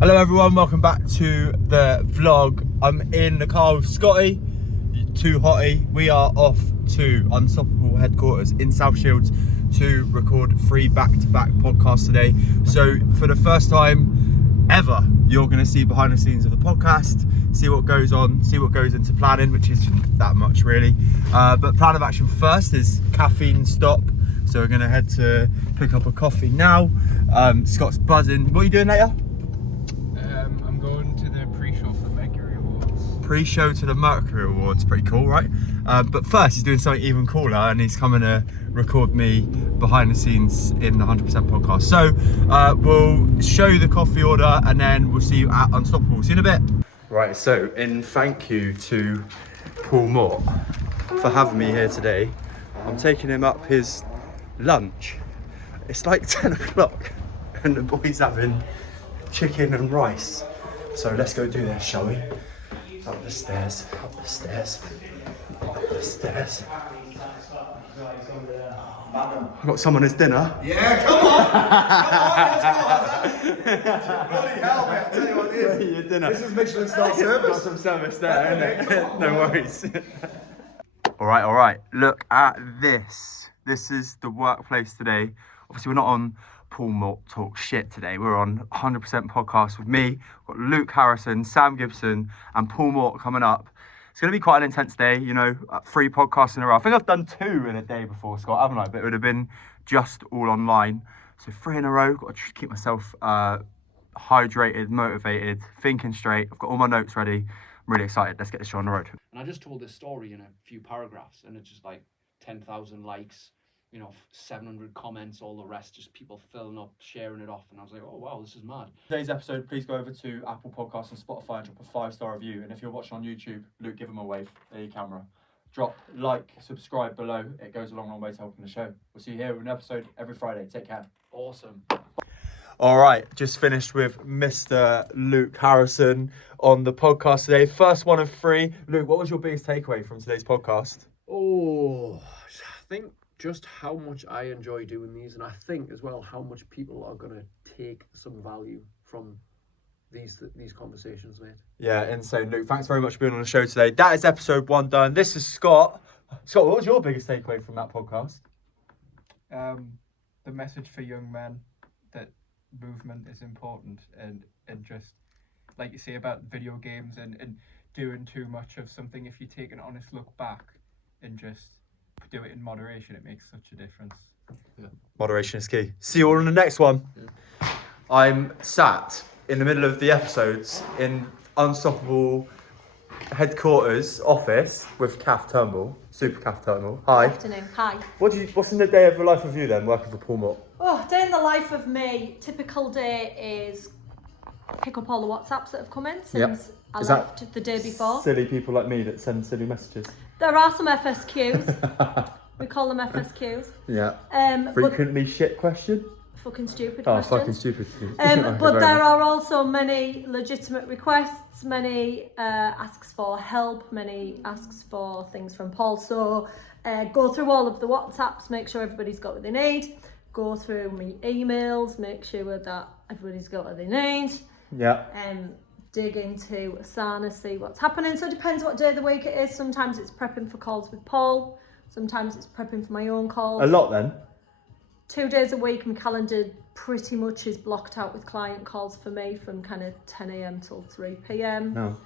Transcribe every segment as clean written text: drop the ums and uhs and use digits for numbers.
Hello everyone, welcome back to the vlog. I'm in the car with Scotty, Too Hotty. We are off to Unstoppable headquarters in South Shields to record 3 back-to-back podcasts today. So for the first time ever, you're going to see behind the scenes of the podcast, see what goes on, see what goes into planning, which isn't that much really. But plan of action first is caffeine stop. So we're going to head to pick up a coffee now. Scott's buzzing. What are you doing later? I'm going to the pre-show for the Mercury Awards. Pre-show to the Mercury Awards, pretty cool, right? But first he's doing something even cooler and he's coming to record me behind the scenes in the 100% podcast. So we'll show you the coffee order and then we'll see you at Unstoppable. See you in a bit. Right, so in thank you to Paul Mort for having me here today, I'm taking him up his lunch. It's like 10 o'clock and the boy's having chicken and rice. So let's go do this, shall we? Up the stairs, up the stairs, up the stairs. I've got someone as dinner. Yeah, come on! Bloody hell, mate, I'll tell you what it is. Your dinner. This is Michelin star Got service. some service there, isn't it? No worries. All right. Look at this. This is the workplace today. Obviously, we're not on Paul Mort Talk Shit today. We're on 100% podcast with me. We've got Luke Harrison, Sam Gibson, and Paul Mort coming up. It's going to be quite an intense day, you know, 3 podcasts in a row. I think I've done 2 in a day before, Scott, haven't I? But it would have been just all online. So 3 in a row. Got to keep myself hydrated, motivated, thinking straight. I've got all my notes ready. I'm really excited. Let's get this show on the road. And I just told this story in a few paragraphs, and it's just like 10,000 likes, 700 comments, all the rest, just people filling up, sharing it off. And I was like, oh, wow, this is mad. Today's episode, please go over to Apple Podcasts and Spotify and drop a 5-star review. And if you're watching on YouTube, Luke, give them a wave. There your camera. Drop, like, subscribe below. It goes a long way to helping the show. We'll see you here with an episode every Friday. Take care. Awesome. All right, just finished with Mr. Luke Harrison on the podcast today. First one of 3. Luke, what was your biggest takeaway from today's podcast? Oh, I think just how much I enjoy doing these, and I think as well how much people are going to take some value from these conversations, mate. Yeah, insane. Luke, thanks very much for being on the show today. That is episode 1 done. This is Scott. Scott, what was your biggest takeaway from that podcast? The message for young men that movement is important and just like you say about video games and doing too much of something. If you take an honest look back and just do it in moderation, it makes such a difference. Yeah. Moderation is key. See you all in the next one. Yeah. I'm sat in the middle of the episodes in Unstoppable headquarters office with Kath Turnbull, Super Kath Turnbull. Hi. Good afternoon. Hi. What's in the day of the life of you then, working for Paul Mort? Oh, day in the life of me. Typical day is pick up all the WhatsApps that have come in since I left the day before. Silly people like me that send silly messages. There are some FSQs. We call them FSQs. Yeah. Frequently shit question? Fucking stupid Oh, questions. fucking stupid. But there are also many legitimate requests, many asks for help, many asks for things from Paul. So go through all of the WhatsApps, make sure everybody's got what they need. Go through my emails, make sure that everybody's got what they need. Yeah. Dig into Asana, see what's happening. So it depends what day of the week it is. Sometimes it's prepping for calls with Paul. Sometimes it's prepping for my own calls. A lot then? 2 days a week, my calendar pretty much is blocked out with client calls for me from kind of 10 a.m. till 3 p.m. No.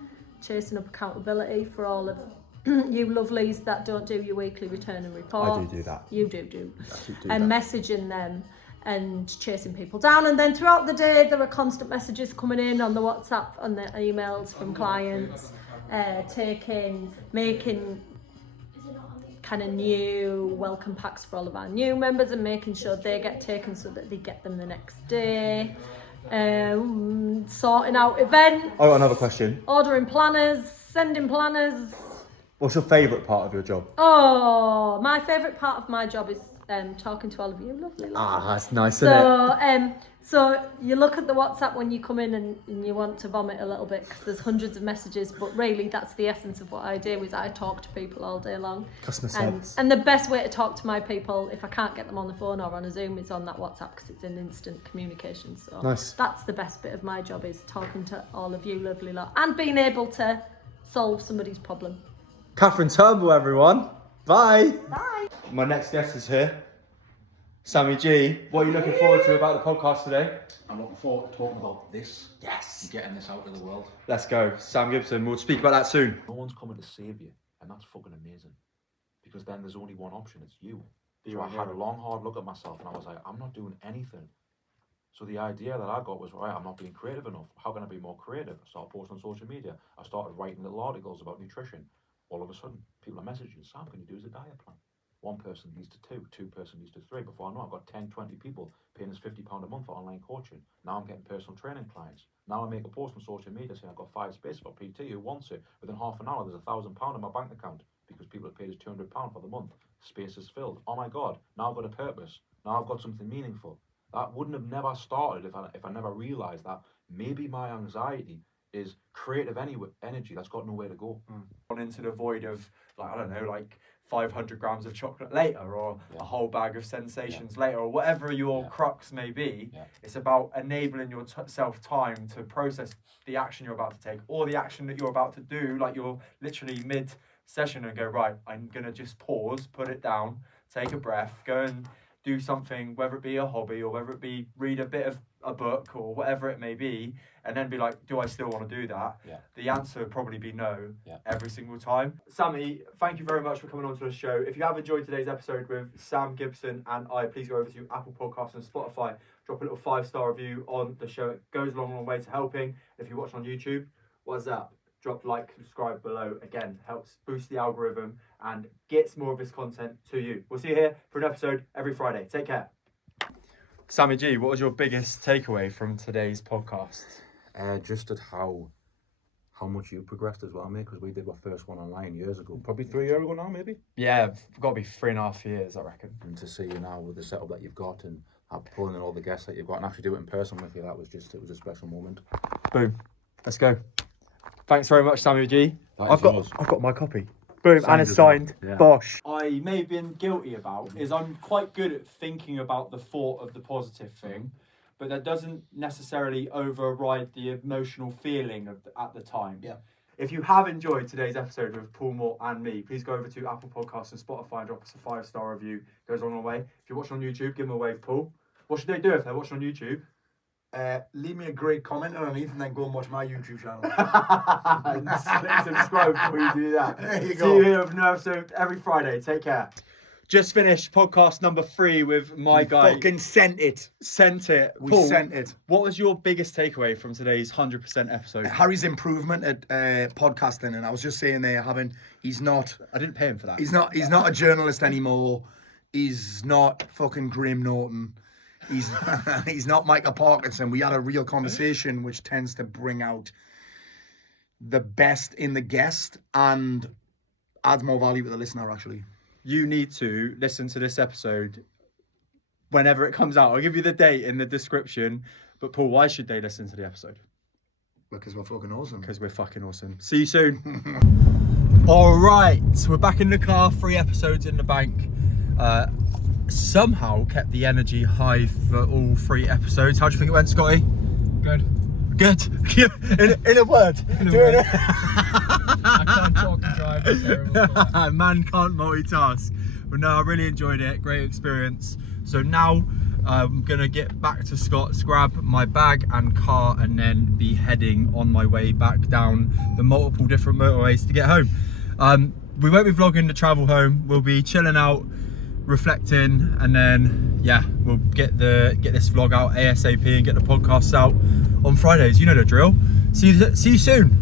Chasing up accountability for all of you lovelies that don't do your weekly return and reports. I do that. You do. And messaging them and chasing people down. And then throughout the day, there are constant messages coming in on the WhatsApp, on the emails from clients, making kind of new welcome packs for all of our new members and making sure they get taken so that they get them the next day. Sorting out events. I got another question. Ordering planners, sending planners. What's your favourite part of your job? Oh, my favourite part of my job is talking to all of you lovely lot. Ah, that's nice, isn't it? So you look at the WhatsApp when you come in and you want to vomit a little bit because there's hundreds of messages, but really that's the essence of what I do is I talk to people all day long. Customer service. And the best way to talk to my people, if I can't get them on the phone or on a Zoom, is on that WhatsApp because it's an instant communication. So Nice. that's the best bit of my job is talking to all of you lovely lot and being able to solve somebody's problem. Catherine Turnbull, everyone. Bye. Bye. My next guest is here. Sammy G. What are you looking forward to about the podcast today? I'm looking forward to talking about this Yes. and getting this out to the world. Let's go. Sam Gibson. We'll speak about that soon. No one's coming to save you, and that's fucking amazing. Because then there's only one option, it's you. So I had a long, hard look at myself, and I was like, I'm not doing anything. So the idea that I got was, right, I'm not being creative enough. How can I be more creative? I started posting on social media. I started writing little articles about nutrition. All of a sudden, people are messaging, Sam, can you do us a diet plan? One person leads to two person leads to three. Before I know, I've got 10, 20 people paying us £50 a month for online coaching. Now I'm getting personal training clients. Now I make a post on social media saying I've got 5 spaces for PT who wants it. Within half an hour, there's £1,000 in my bank account because people have paid us £200 for the month. Space is filled. Oh my God, now I've got a purpose. Now I've got something meaningful. That wouldn't have never started if I never realised that maybe my anxiety is creative energy that's got nowhere to go. On into the void of, like, I don't know, like 500 grams of chocolate later or a whole bag of sensations later or whatever your crux may be. It's about enabling yourself time to process the action you're about to take or the action that you're about to do. Like you're literally mid-session and go, right, I'm going to just pause, put it down, take a breath, go and do something, whether it be a hobby or whether it be read a bit of a book or whatever it may be, and then be like, do I still want to do that? The answer would probably be no every single time. Sammy, thank you very much for coming on to the show. If you have enjoyed today's episode with Sam Gibson and I, please go over to Apple Podcasts and Spotify, drop a little 5-star review on the show. It goes a long way to helping. If you're watching on YouTube, what's up? Drop like, subscribe below. Again, helps boost the algorithm and gets more of this content to you. We'll see you here for an episode every Friday. Take care. Sammy G, what was your biggest takeaway from today's podcast? Just at how much you progressed as well, mate, because we did our first one online years ago. Probably 3 years ago now, maybe. Yeah, it's got to be 3.5 years, I reckon. And to see you now with the setup that you've got and pulling in all the guests that you've got and actually do it in person with you, it was a special moment. Boom. Let's go. Thanks very much, Sammy G. I've got my copy. Boom, Signed and it's as well. signed. Yeah. Bosh. I may have been guilty about is I'm quite good at thinking about the thought of the positive thing, but that doesn't necessarily override the emotional feeling at the time. Yeah. If you have enjoyed today's episode with Paul Moore and me, please go over to Apple Podcasts and Spotify and drop us a 5-star review. It goes a long way. If you're watching on YouTube, give them a wave, Paul. What should they do if they're watching on YouTube? Leave me a great comment underneath and then go and watch my YouTube channel. And subscribe before you do that. There you See go. you here with a new episode every Friday. Take care. Just finished podcast number 3 with my guy. Fucking sent it. Sent it. We Paul, sent it. what was your biggest takeaway from today's 100% episode? Harry's improvement at podcasting, and I was just saying there, he's not I didn't pay him for that. He's not a journalist anymore. He's not fucking Graham Norton. He's not Michael Parkinson. We had a real conversation which tends to bring out the best in the guest and adds more value to the listener, actually. You need to listen to this episode whenever it comes out. I'll give you the date in the description. But Paul, why should they listen to the episode? Because we're fucking awesome. Because we're fucking awesome. See you soon. All right, we're back in the car. 3 episodes in the bank. Somehow kept the energy high for all 3 episodes. How do you think it went, Scotty? Good. Good. in a word. I can't talk and drive. It's terrible. Man can't multitask. But no, I really enjoyed it. Great experience. So now I'm gonna get back to Scott's, grab my bag and car, and then be heading on my way back down the multiple different motorways to get home. We won't be vlogging the travel home. We'll be chilling out, reflecting, and then we'll get this vlog out ASAP and get the podcast out on Fridays. You know the drill. See you soon.